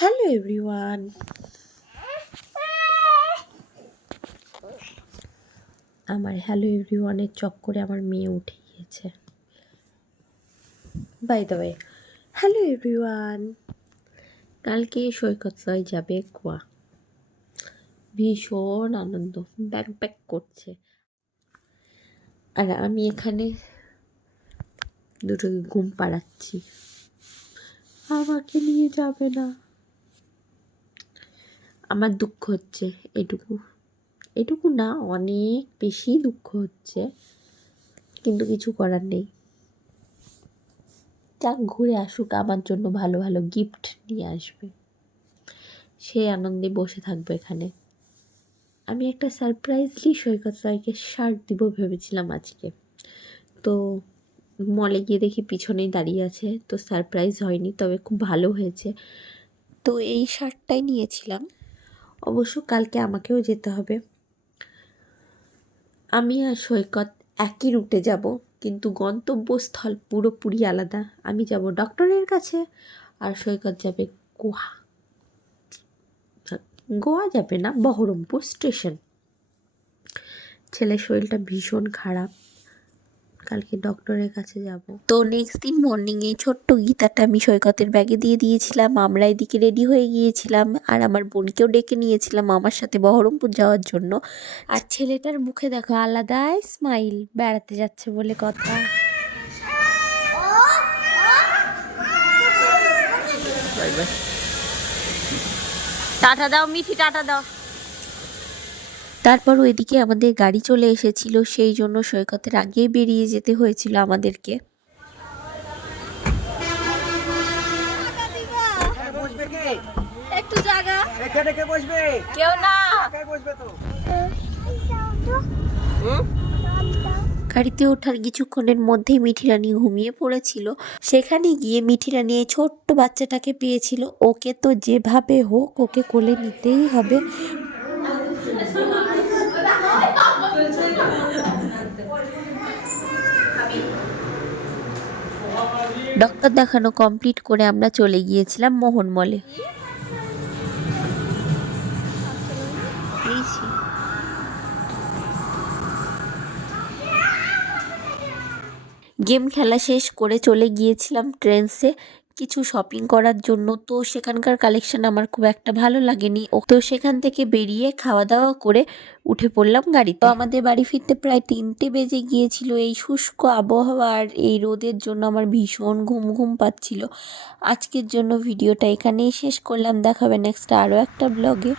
Hello everyone, আমার hello এভরিওয়ানের চক্করে আমার মেয়ে উঠে গিয়েছে। By the way, hello everyone, কালকে সৈকত স্যার যাবে গোয়া। ভীষণ আনন্দ, ব্যাক প্যাক করছে। আর আমি এখানে দুটোকে ঘুম পাড়াচ্ছি। আমাকে নিয়ে যাবে না। আমার দুঃখ হচ্ছে এটুকু না, অনেক বেশি দুঃখ হচ্ছে, কিন্তু কিছু করার নেই। যাক, ঘুরে আসুক, আমার জন্য ভালো ভালো গিফট নিয়ে আসবে, সেই আনন্দে বসে থাকবে এখানে। আমি একটা সারপ্রাইজলি সৈকত স্যারকে শার্ট দিব ভেবেছিলাম আজকে, তো মলে গিয়ে দেখি পিছনেই দাঁড়িয়ে আছে, তো সারপ্রাইজ হয়নি, তবে খুব ভালো হয়েছে। তো এই শার্টটাই নিয়েছিলাম। অবশ্য কালকে আমাকেও যেতে হবে। আমি আর সৈকত একই রুটে যাব, কিন্তু গন্তব্যস্থল পুরোপুরি আলাদা। আমি যাব ডক্টরের কাছে, আর সৈকত যাবে গোয়া। গোয়া যাবে না, বহরমপুর স্টেশন। ছেলের শরীরটা ভীষণ খারাপ, কালকে ডক্টরের কাছে যাব। তো নেক্সট দিন মর্নিংয়ে ছোট্ট গীতাটা আমি সৈকতের ব্যাগে দিয়ে দিয়েছিলাম। আমরা এদিকে রেডি হয়ে গিয়েছিলাম, আর আমার বোনকেও ডেকে নিয়েছিলাম আমার সাথে বহরমপুর যাওয়ার জন্য। আর ছেলেটার মুখে দেখো আলাদাই স্মাইল, বেড়াতে যাচ্ছে বলে কথা। টাটা দাও মিঠি, টাটা দাও। তারপর ওইদিকে আমাদের গাড়ি চলে এসেছিল, সেই জন্য সৈকতের আগেই বেরিয়ে যেতে হয়েছিল আমাদেরকে। একটু জায়গা এখানে কে বসবে? কেউ না, বসবে তো। গাড়িতে ওঠার কিছুক্ষণের মধ্যেই মিঠি রানী ঘুমিয়ে পড়েছিল। সেখানে গিয়ে মিঠি রানী এই ছোট্ট বাচ্চাটাকে পেয়েছিল। ওকে তো যেভাবে হোক ওকে কোলে নিতেই হবে। ডক্টর দেখানো কমপ্লিট করে আমরা চলে গিয়েছিলাম মোহন মলে। গেম খেলা শেষ করে চলে গিয়েছিলাম ট্রেন্ডসে কিছু শপিং করার জন্য। তো সেখানকার কালেকশন আমার খুব একটা ভালো লাগেনি। তো সেখান থেকে বেরিয়ে খাওয়া দাওয়া করে উঠে পড়লাম গাড়িতে। তো আমাদের বাড়ি ফিরতে প্রায় 3টে বেজে গিয়েছিল। এই শুষ্ক আবহাওয়া আর এই রোদের জন্য আমার ভীষণ ঘুম পাচ্ছিল। আজকের জন্য ভিডিওটা এখানেই শেষ করলাম। দেখাবে নেক্সট আরও একটা ব্লগে।